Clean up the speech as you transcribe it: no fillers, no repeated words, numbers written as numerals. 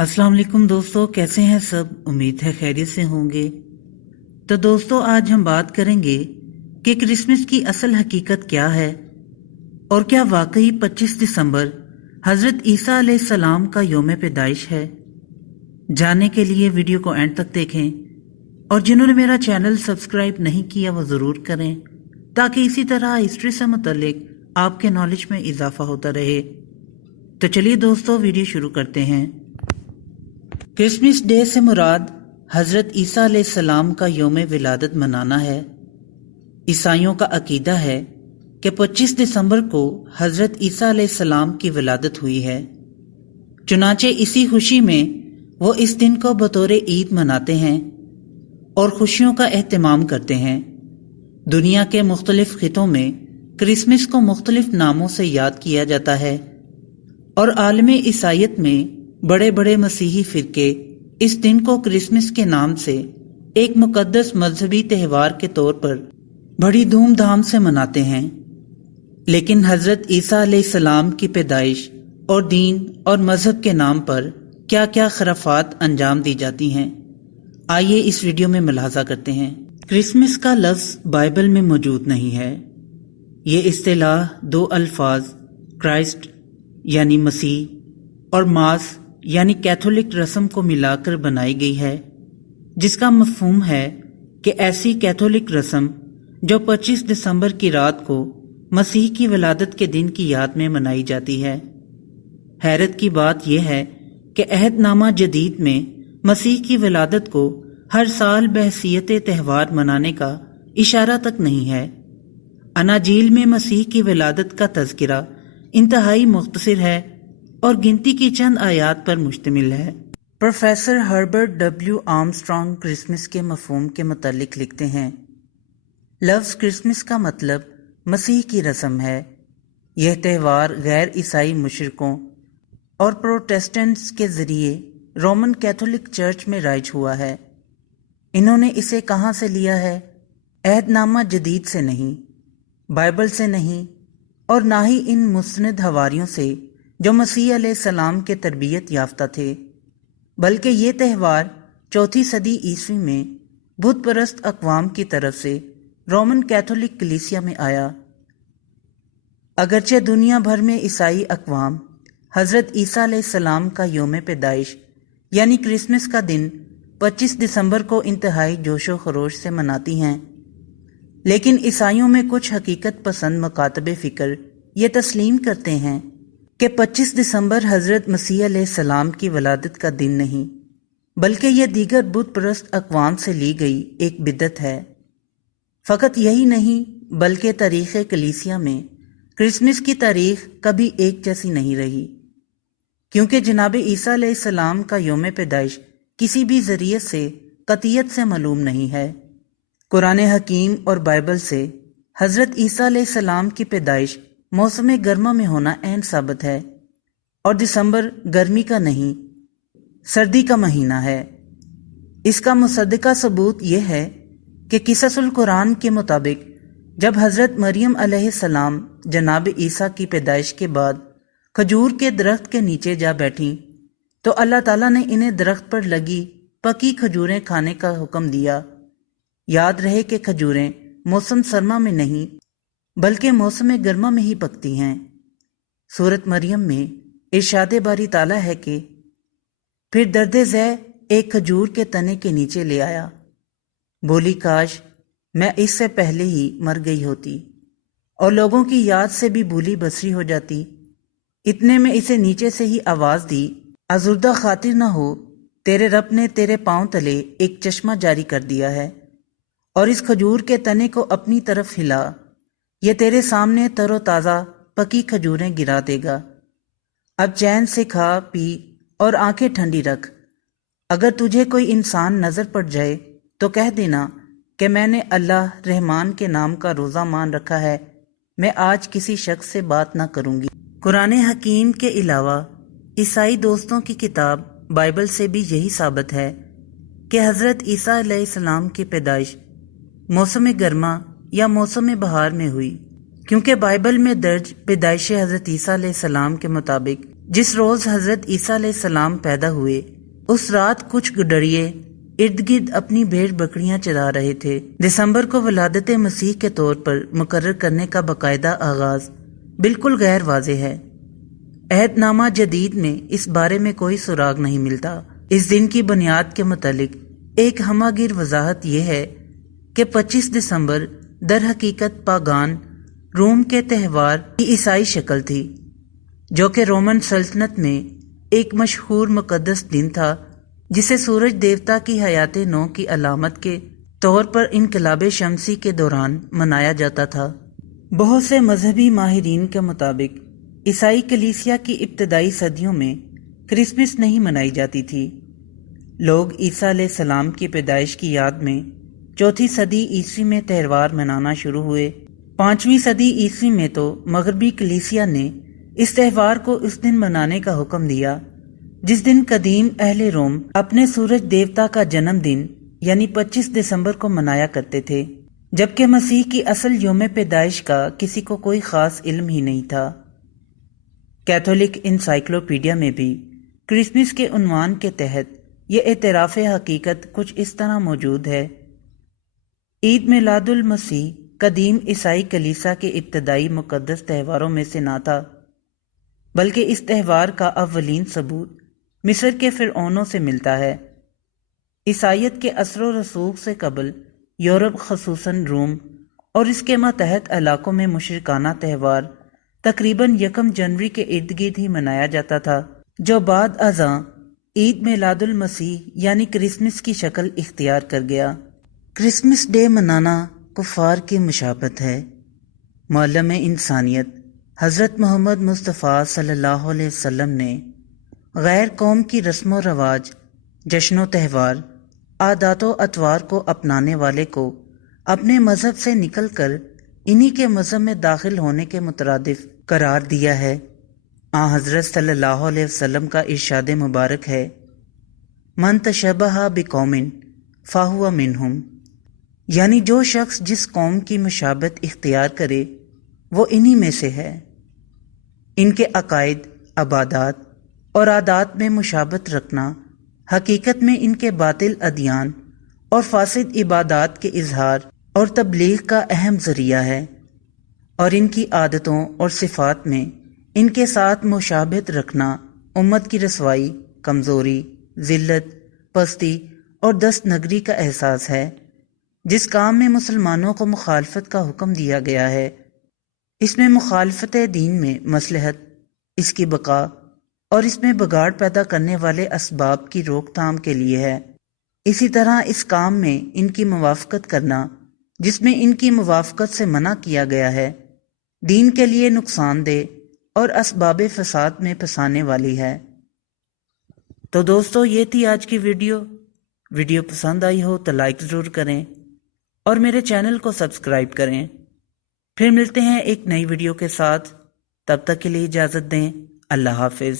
अस्सलाम वालेकुम दोस्तों, कैसे हैं सब। उम्मीद है खैरियत से होंगे। तो दोस्तों, आज हम बात करेंगे कि क्रिसमस की असल हकीकत क्या है और क्या वाकई 25 दिसंबर हज़रत ईसा अलैहिस्सलाम का यौम पैदाइश है। जानने के लिए वीडियो को एंड तक देखें और जिन्होंने मेरा चैनल सब्सक्राइब नहीं किया वो ज़रूर करें, ताकि इसी तरह हिस्ट्री से मुतल्लिक आपके नॉलेज में इजाफा होता रहे। तो चलिए दोस्तों, वीडियो शुरू करते हैं। क्रिसमस डे से मुराद हज़रत ईसा अलैहिस्सलाम का यौम विलादत मनाना है। ईसाइयों का अकीदा है कि 25 दिसंबर को हज़रत ईसा अलैहिस्सलाम की विलादत हुई है। चुनांचे इसी खुशी में वो इस दिन को बतौर ईद मनाते हैं और खुशियों का एहतमाम करते हैं। दुनिया के मुख्तलिफ खितों में क्रिसमस को मुख्तलिफ नामों से याद किया जाता है और आलम ईसाइयत में बड़े बड़े मसीही फिरके इस दिन को क्रिसमस के नाम से एक मुकद्दस मजहबी त्यौहार के तौर पर बड़ी धूमधाम से मनाते हैं। लेकिन हज़रत ईसा अलैहिस्सलाम की पैदाइश और दीन और मजहब के नाम पर क्या क्या खराफात अंजाम दी जाती हैं, आइए इस वीडियो में मुलाहाजा करते हैं। क्रिसमस का लफ्ज़ बाइबल में मौजूद नहीं है। ये इस्तिलाह दो अल्फाज क्राइस्ट यानी मसीह और मास यानी कैथोलिक रस्म को मिलाकर बनाई गई है, जिसका मफहूम है कि ऐसी कैथोलिक रस्म जो 25 दिसंबर की रात को मसीह की विलादत के दिन की याद में मनाई जाती है। हैरत की बात यह है कि अहदनामा जदीद में मसीह की विलादत को हर साल बहसीयत त्यौहार मनाने का इशारा तक नहीं है। अनाजील में मसीह की विलादत का तज़किरा इंतहाई मुख्तसर है और गिनती की चंद आयात पर मुश्तमिल है। Professor Herbert W Armstrong Christmas के मफहूम के मुतालिक लिखते हैं, लफ्ज़ क्रिसमस का मतलब मसीह की रस्म है। यह त्यौहार गैर ईसाई मुशरिकों और प्रोटेस्टेंट्स के ज़रिए रोमन कैथोलिक चर्च में राइज हुआ है। इन्होंने इसे कहाँ से लिया है? अहदनामा जदीद से नहीं, बाइबल से नहीं और ना ही इन मुस्नद हवारियों से जो मसीह अलैहिस्सलाम के तरबियत याफ्ता थे, बल्कि ये त्यौहार 4वीं सदी ईस्वी में बुत परस्त अक़वाम की तरफ से रोमन कैथोलिक कलीसिया में आया। अगरचे दुनिया भर में ईसाई अक़वाम हज़रत ईसा अलैहिस्सलाम का यौम पैदाइश यानी क्रिसमस का दिन 25 दिसंबर को इंतहाई जोशो खरोश से मनाती हैं, लेकिन ईसाइयों में कुछ हकीकत पसंद मकातबे फ़िक्र ये तस्लीम करते हैं कि 25 दिसंबर हज़रत मसीह अलैहिस्सलाम की वलादत का दिन नहीं, बल्कि यह दीगर बुत परस्त अक़वाम से ली गई एक बिदअत है। फ़कत यही नहीं, बल्कि तारीख़ कलीसिया में क्रिसमस की तारीख़ कभी एक जैसी नहीं रही, क्योंकि जनाब ईसा अलैहिस्सलाम का यौम पैदाइश किसी भी ज़रिए से कतियत से मालूम नहीं है। कुरान हकीम और बाइबल से हज़रत ईसा अलैहिस्सलाम की पैदाइश मौसम गर्मा में होना ऐन साबित है और दिसंबर गर्मी का नहीं, सर्दी का महीना है। इसका मुसद्दका सबूत यह है कि किससुल कुरान के मुताबिक जब हज़रत मरियम अलैहिस्सलाम जनाब ईसा की पैदाइश के बाद खजूर के दरख्त के नीचे जा बैठीं, तो अल्लाह ताला ने इन्हें दरख्त पर लगी पकी खजूरें खाने का हुक्म दिया। याद रहे कि खजूरें मौसम सरमा में नहीं, बल्कि मौसम गर्मा में ही पकती हैं। सूरत मरियम में इरशाद बारी ताला है कि फिर दर्द ज़ै एक खजूर के तने के नीचे ले आया, बोली काश मैं इससे पहले ही मर गई होती और लोगों की याद से भी भूली बसरी हो जाती। इतने में इसे नीचे से ही आवाज़ दी, आजुर्दा खातिर न हो, तेरे रब ने तेरे पांव तले एक चश्मा जारी कर दिया है और इस खजूर के तने को अपनी तरफ हिला, ये तेरे सामने तरोताज़ा पकी खजूरें गिरा देगा। अब चैन से खा पी और आंखें ठंडी रख। अगर तुझे कोई इंसान नज़र पड़ जाए तो कह देना कि मैंने अल्लाह रहमान के नाम का रोज़ा मान रखा है, मैं आज किसी शख्स से बात ना करूँगी। कुरान हकीम के अलावा ईसाई दोस्तों की किताब बाइबल से भी यही साबित है कि हज़रत ईसा अलैहिस्सलाम की पैदाइश मौसम गर्मा या मौसम बहार में हुई, क्योंकि बाइबल में दर्ज पैदाइश हज़रत ईसा अलैहिस्सलाम के मुताबिक جس روز حضرت عیسیٰ علیہ السلام پیدا ہوئے اس رات کچھ گڈریے ارد گرد اپنی بھیڑ بکریاں چرا رہے تھے۔ دسمبر کو ولادت مسیح کے طور پر مقرر کرنے کا باقاعدہ آغاز بالکل غیر واضح ہے۔ عہد نامہ جدید میں اس بارے میں کوئی سراغ نہیں ملتا۔ اس دن کی بنیاد کے متعلق ایک ہمہ گیر وضاحت یہ ہے کہ 25 دسمبر در حقیقت پاگان روم کے تہوار کی عیسائی شکل تھی، جو کہ رومن سلطنت میں ایک مشہور مقدس دن تھا جسے سورج دیوتا کی حیات نو کی علامت کے طور پر انقلاب شمسی کے دوران منایا جاتا تھا۔ بہت سے مذہبی ماہرین کے مطابق عیسائی کلیسیا کی ابتدائی صدیوں میں کرسمس نہیں منائی جاتی تھی۔ لوگ عیسیٰ علیہ السلام کی پیدائش کی یاد میں 4 صدی عیسوی میں تہوار منانا شروع ہوئے۔ 5ویں صدی عیسوی میں تو مغربی کلیسیا نے اس تہوار کو اس دن منانے کا حکم دیا جس دن قدیم اہل روم اپنے سورج دیوتا کا جنم دن یعنی 25 دسمبر کو منایا کرتے تھے، جبکہ مسیح کی اصل یوم پیدائش کا کسی کو کوئی خاص علم ہی نہیں تھا۔ کیتھولک انسائکلوپیڈیا میں بھی کرسمس کے عنوان کے تحت یہ اعتراف حقیقت کچھ اس طرح موجود ہے: عید میلاد المسیح قدیم عیسائی کلیسا کے ابتدائی مقدس تہواروں میں سے نہ تھا، بلکہ اس تہوار کا اولین ثبوت مصر کے فرعونوں سے ملتا ہے۔ عیسائیت کے اثر و رسوخ سے قبل یورپ خصوصاً روم اور اس کے ماتحت علاقوں میں مشرکانہ تہوار تقریباً 1 جنوری کے ارد گرد ہی منایا جاتا تھا، جو بعد ازاں عید میلاد المسیح یعنی کرسمس کی شکل اختیار کر گیا۔ کرسمس ڈے منانا کفار کی مشابہت ہے۔ معلم انسانیت حضرت محمد مصطفیٰ صلی اللہ علیہ وسلم نے غیر قوم کی رسم و رواج، جشن و تہوار، عادات و اطوار کو اپنانے والے کو اپنے مذہب سے نکل کر انہی کے مذہب میں داخل ہونے کے مترادف قرار دیا ہے۔ حضرت صلی اللہ علیہ وسلم کا ارشاد مبارک ہے: من تشبہ بقوم فہو منہم، یعنی جو شخص جس قوم کی مشابہت اختیار کرے وہ انہی میں سے ہے۔ ان کے عقائد، عبادات اور عادات میں مشابہت رکھنا حقیقت میں ان کے باطل ادیان اور فاسد عبادات کے اظہار اور تبلیغ کا اہم ذریعہ ہے، اور ان کی عادتوں اور صفات میں ان کے ساتھ مشابہت رکھنا امت کی رسوائی، کمزوری، ذلت، پستی اور دست نگری کا احساس ہے۔ جس کام میں مسلمانوں کو مخالفت کا حکم دیا گیا ہے، اس میں مخالفت دین میں مصلحت، اس کی بقا اور اس میں بگاڑ پیدا کرنے والے اسباب کی روک تھام کے لیے ہے۔ اسی طرح اس کام میں ان کی موافقت کرنا، جس میں ان کی موافقت سے منع کیا گیا ہے، دین کے لیے نقصان دہ اور اسباب فساد میں پھنسانے والی ہے۔ تو دوستو، یہ تھی آج کی ویڈیو پسند آئی ہو تو لائک ضرور کریں اور میرے چینل کو سبسکرائب کریں۔ پھر ملتے ہیں ایک نئی ویڈیو کے ساتھ، تب تک کے لیے اجازت دیں۔ اللہ حافظ۔